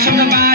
আসুন বা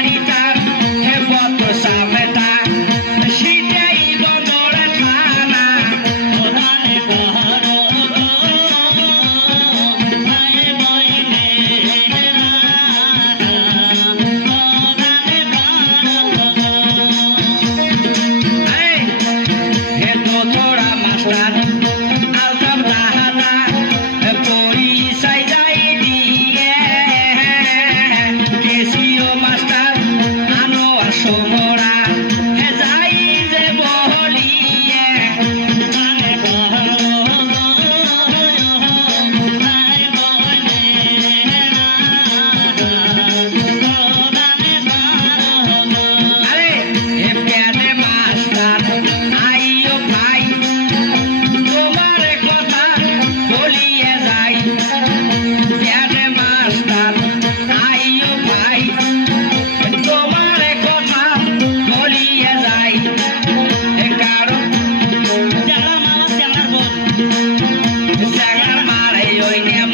joy now.